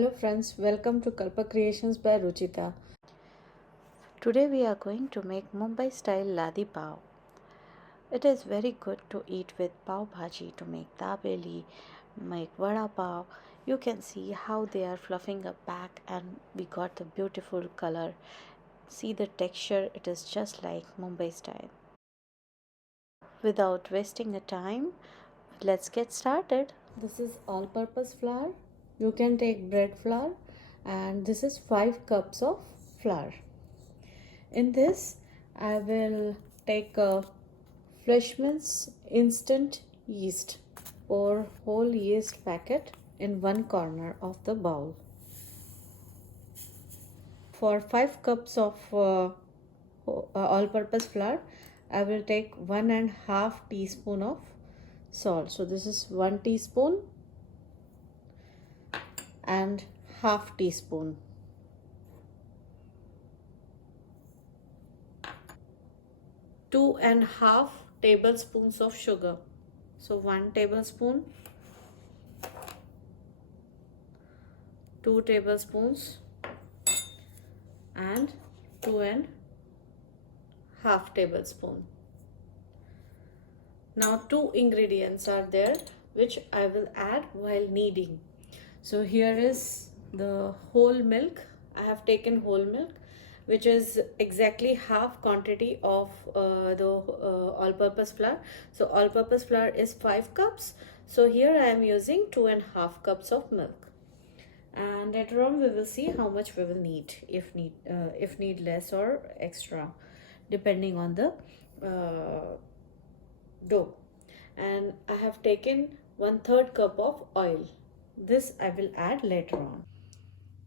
Hello friends, welcome to Kalpa Creations by Ruchita. Today we are going to make Mumbai Style Laadi Paav. It is very good to eat with pav bhaji, to make dabeli, make vada pav. You can see how they are fluffing up back and we got the beautiful color. See the texture, it is just like Mumbai style. Without wasting a time, let's get started. This is all purpose flour. You can take bread flour, and this is 5 cups of flour. In this I will take a Freshman's instant yeast or whole yeast packet in one corner of the bowl. For 5 cups of all purpose flour, I will take 1.5 teaspoon of salt. So this is 1 teaspoon and half teaspoon. Two and half tablespoons of sugar. So 1 tablespoon, 2 tablespoons and 2.5 tablespoon. Now 2 ingredients are there which I will add while kneading. So here is the whole milk. I have taken whole milk, which is exactly half quantity of the all-purpose flour. So all-purpose flour is 5 cups. So here I am using 2.5 cups of milk. And later on we will see how much we will need, if need less or extra, depending on the dough. And I have taken 1/3 cup of oil. This I will add later on.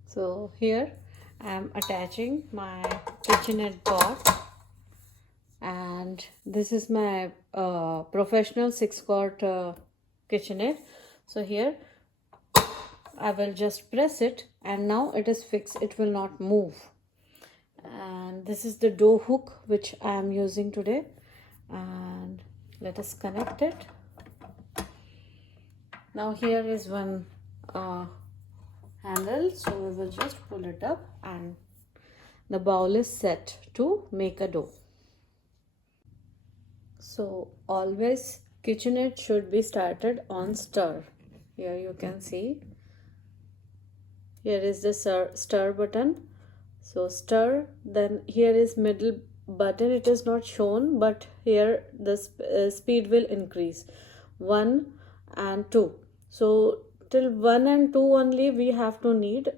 So here I am attaching my KitchenAid pot, and this is my professional 6 quart KitchenAid. So here I will just press it, and now it is fixed, it will not move. And this is the dough hook which I am using today, and let us connect it. Now here is one handle, so we will just pull it up and the bowl is set to make a dough. So always KitchenAid should be started on stir. Here you can see, here is the stir button. So stir, then here is middle button, it is not shown, but here the speed will increase 1 and 2. So till 1 and 2 only we have to knead,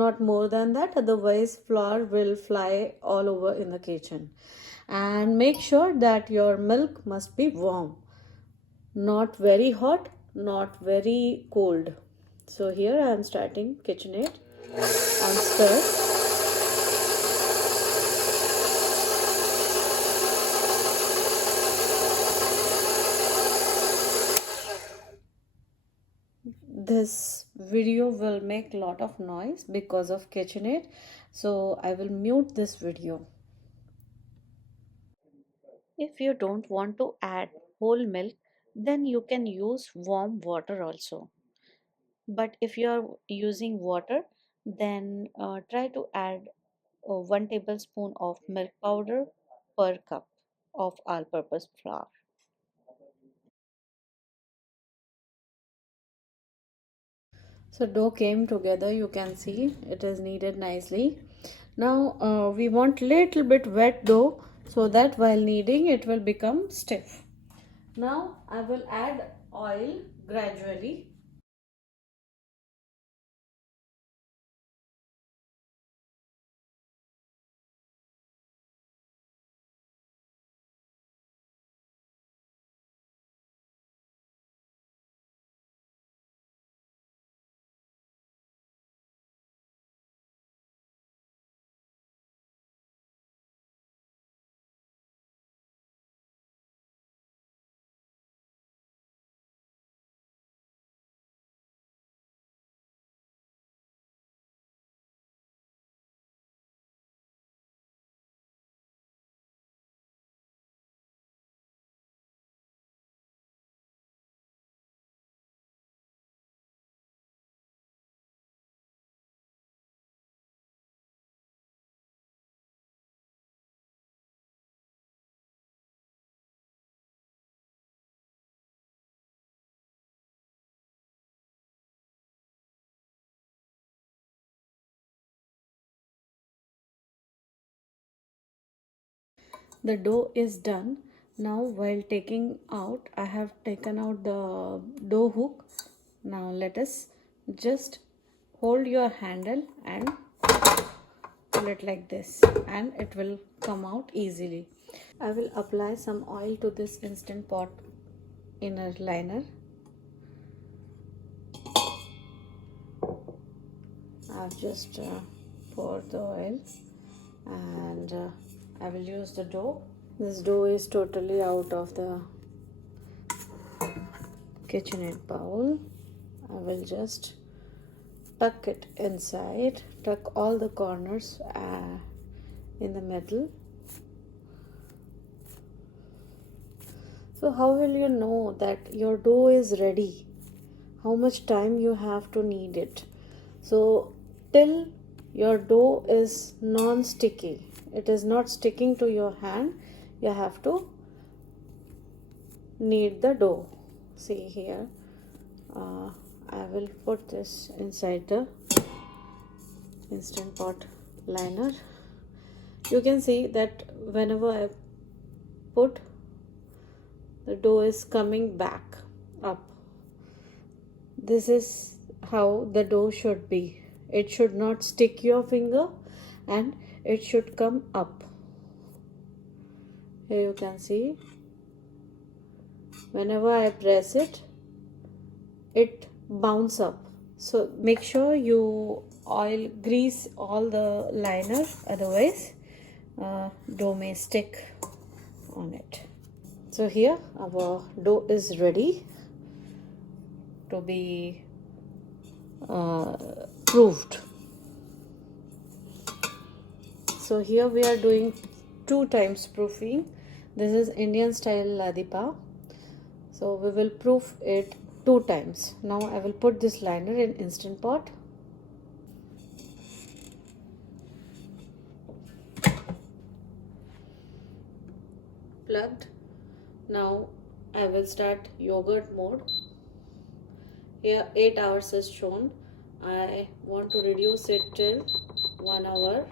not more than that, otherwise flour will fly all over in the kitchen. And make sure that your milk must be warm, not very hot, not very cold. So here I am starting KitchenAid and stir. This video will make a lot of noise because of KitchenAid, so I will mute this video. If you don't want to add whole milk, then you can use warm water also. But if you are using water, then try to add 1 tablespoon of milk powder per cup of all-purpose flour. So dough came together, you can see it is kneaded nicely. Now we want little bit wet dough so that while kneading it will become stiff. Now I will add oil gradually. The dough is done. Now while taking out, I have taken out the dough hook. Now let us just hold your handle and pull it like this, and it will come out easily. I will apply some oil to this instant pot inner liner. I've just poured the oil, and I will use the dough. This dough is totally out of the KitchenAid bowl. I will just tuck it inside, tuck all the corners in the middle. So how will you know that your dough is ready? How much time you have to knead it? So till your dough is non-sticky, it is not sticking to your hand, you have to knead the dough. See here, I will put this inside the instant pot liner. You can see that whenever I put, the dough is coming back up. This is how the dough should be. It should not stick your finger, and it should come up. Here you can see, whenever I press it, it bounce up. So make sure you oil grease all the liner, otherwise dough may stick on it. So here our dough is ready to be proofed. So here we are doing 2 times proofing. This is Indian style Laadi Paav. So we will proof it 2 times. Now I will put this liner in instant pot. Plugged. Now I will start yogurt mode. Here 8 hours is shown. I want to reduce it till 1 hour.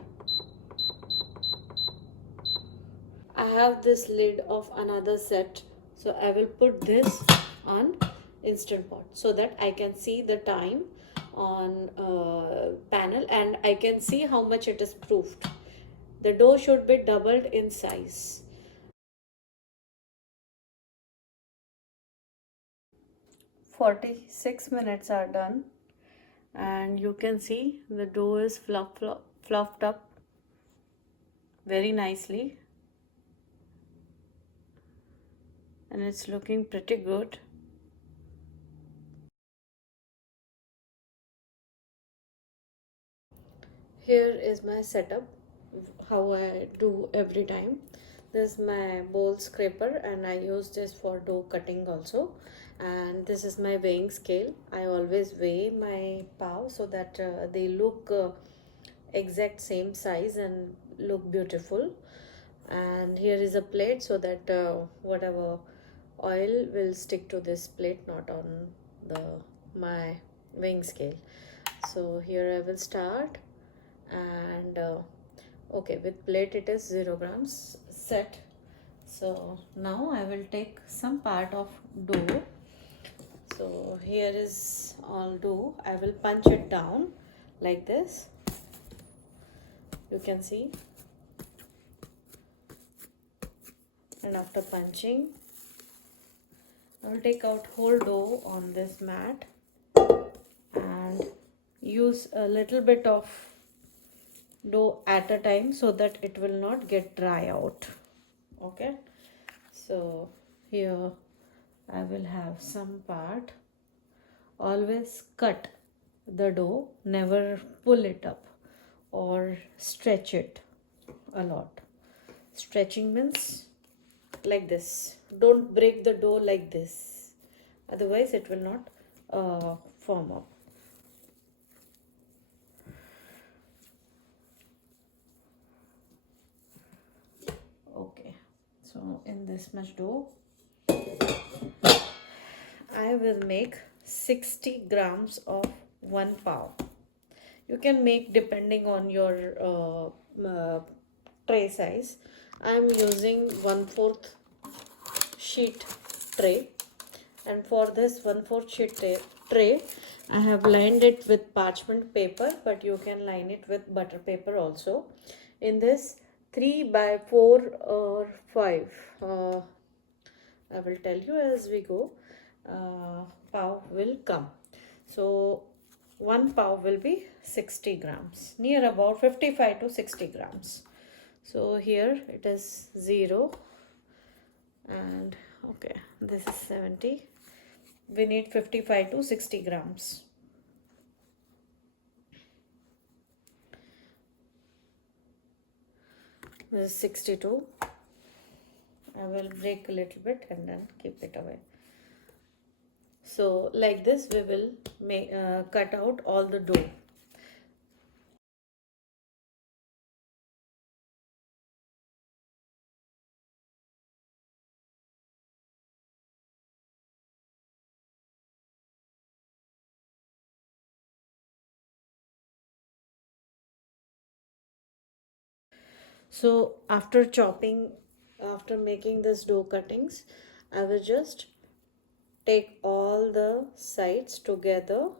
I have this lid of another set, so I will put this on instant pot so that I can see the time on panel, and I can see how much it is proofed. The dough should be doubled in size. "46 minutes are done, and you can see the dough is fluffed up very nicely, and it's looking pretty good. Here is my setup, how I do every time. This is my bowl scraper, and I use this for dough cutting also. And this is my weighing scale. I always weigh my pav so that they look exact same size and look beautiful. And here is a plate so that whatever oil will stick to this plate, not on my weighing scale. So here I will start, and okay, with plate it is 0 grams set. So now I will take some part of dough. So here is all dough. I will punch it down like this. You can see. And after punching, I will take out whole dough on this mat and use a little bit of dough at a time so that it will not get dry out. Okay, so here I will have some part. Always cut the dough, never pull it up or stretch it a lot. Stretching means like this. Don't break the dough like this, otherwise it will not form up. Okay, so in this much dough I will make 60 grams of 1 pav. You can make depending on your tray size. I am using 1/4 sheet tray, and for this 1/4 sheet tray I have lined it with parchment paper, but you can line it with butter paper also. In this 3 by 4 or 5, I will tell you as we go, pav will come. So one pav will be 60 grams, near about 55 to 60 grams. So here it is 0, and okay, this is 70. We need 55 to 60 grams. This is 62. I will break a little bit and then keep it away. So like this we will make cut out all the dough. So after making this dough cuttings, I will just take all the sides together,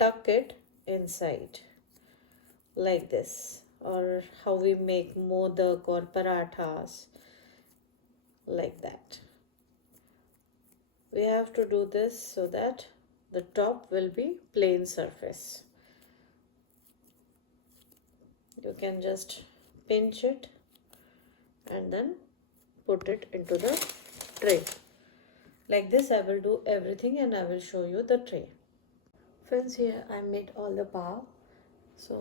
tuck it inside like this, or how we make modak or parathas, like that. We have to do this so that the top will be plain surface. You can just pinch it and then put it into the tray. Like this I will do everything and I will show you the tray. Friends, here I made all the pav. So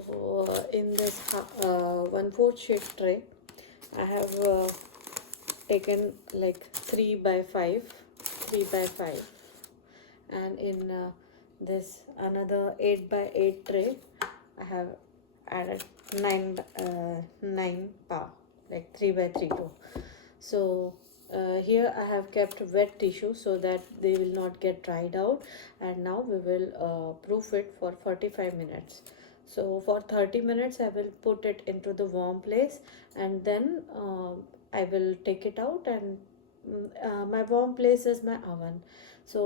in this 1/4 sheet tray I have taken like 3 by 5, and in this another 8 by 8 tray I have added 9 pav, like 3 by 3 too. So here I have kept wet tissue so that they will not get dried out, and now we will proof it for 45 minutes. So for 30 minutes I will put it into the warm place, and then I will take it out, and my warm place is my oven. So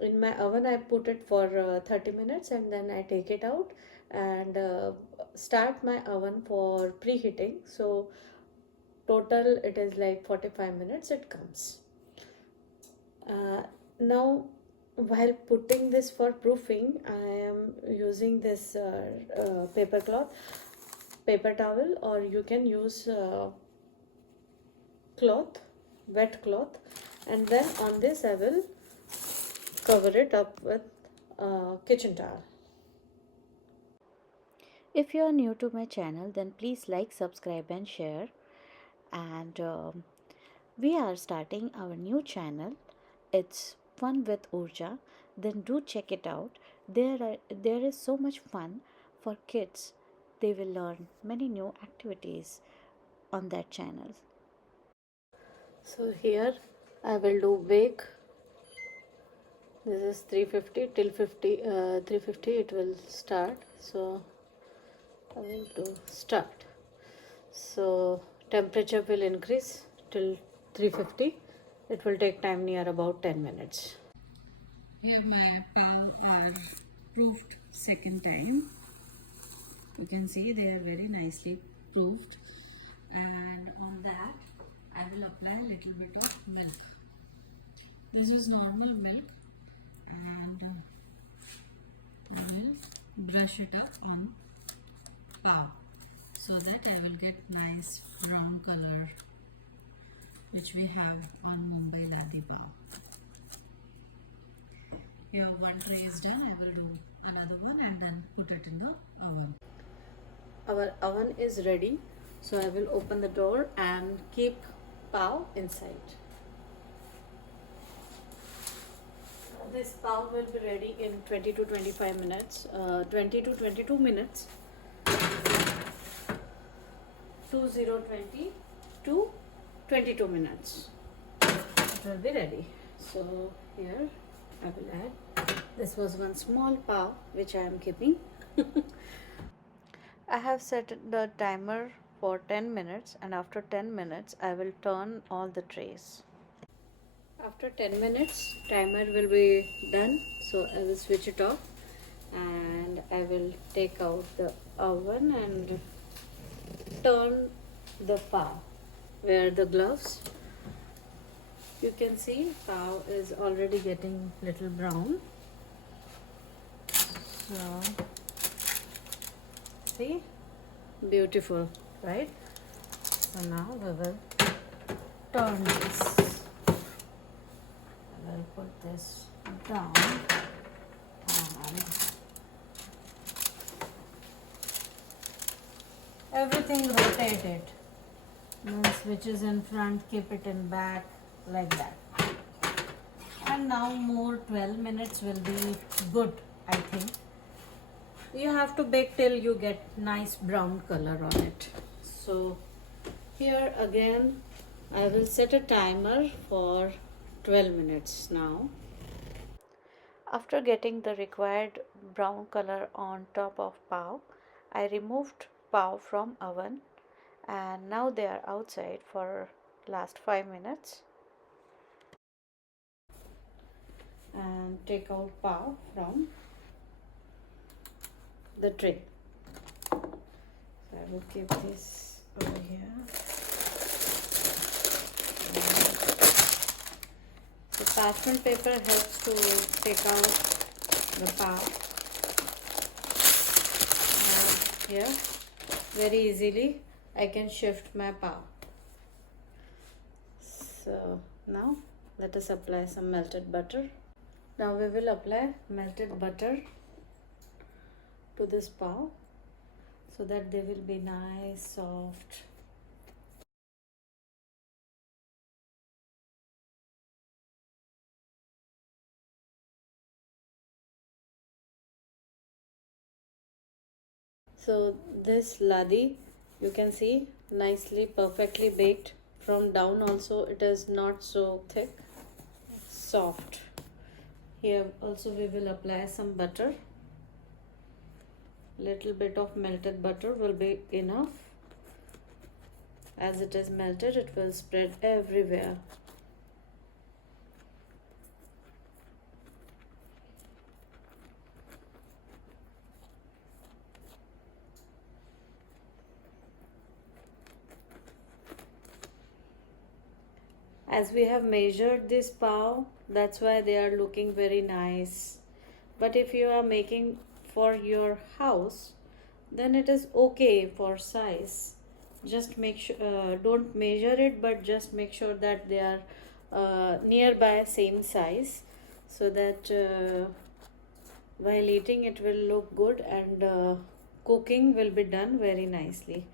in my oven I put it for 30 minutes, and then I take it out and start my oven for preheating. So total it is like 45 minutes it comes. Now while putting this for proofing, I am using this paper towel, or you can use wet cloth, and then on this I will cover it up with kitchen towel. If you are new to my channel, then please like, subscribe and share. And we are starting our new channel. It's Fun with Urja. Then do check it out. There is so much fun for kids. They will learn many new activities on that channel. So here I will do bake. This is 350 till 350 it will start. So I will do start. So temperature will increase till 350. It will take time near about 10 minutes. Here my pav are proofed second time. You can see they are very nicely proofed, and on that I will apply a little bit of milk. This is normal milk, and I will brush it up on pav so that I will get nice brown color which we have on Mumbai Laadi Paav. Here one tray is done. I will do another one and then put it in the oven. Our oven is ready, so I will open the door and keep pav inside. This pav will be ready in 20 to 25 minutes, 20 to 22 minutes. 2020 to 22 minutes. It will be ready. So here I will add. This was one small pav which I am keeping. I have set the timer for 10 minutes, and after 10 minutes I will turn all the trays. After 10 minutes, timer will be done. So I will switch it off and I will take out the oven and turn the pav. Wear the gloves. You can see pav is already getting little brown. So, see, beautiful, right? So now we will turn this. I will put this down and everything rotate it. Then switches in front, keep it in back, like that. And now more 12 minutes will be good, I think. You have to bake till you get nice brown color on it. So here again I will set a timer for 12 minutes now. After getting the required brown color on top of pav, I removed pav from oven, and now they are outside for last 5 minutes. And take out pav from the tray. So I will keep this over here. The parchment paper helps to take out the pav. And here, very easily, I can shift my pav. So now, let us apply some melted butter. Now we will apply melted butter to this pav so that they will be nice, soft. So this laddi, you can see, nicely, perfectly baked. From down also it is not so thick, soft. Here also we will apply some butter. Little bit of melted butter will be enough. As it is melted, it will spread everywhere. As we have measured this pav, that's why they are looking very nice. But if you are making for your house, then it is okay for size. Just make sure, don't measure it, but just make sure that they are nearby same size, so that while eating it will look good and cooking will be done very nicely.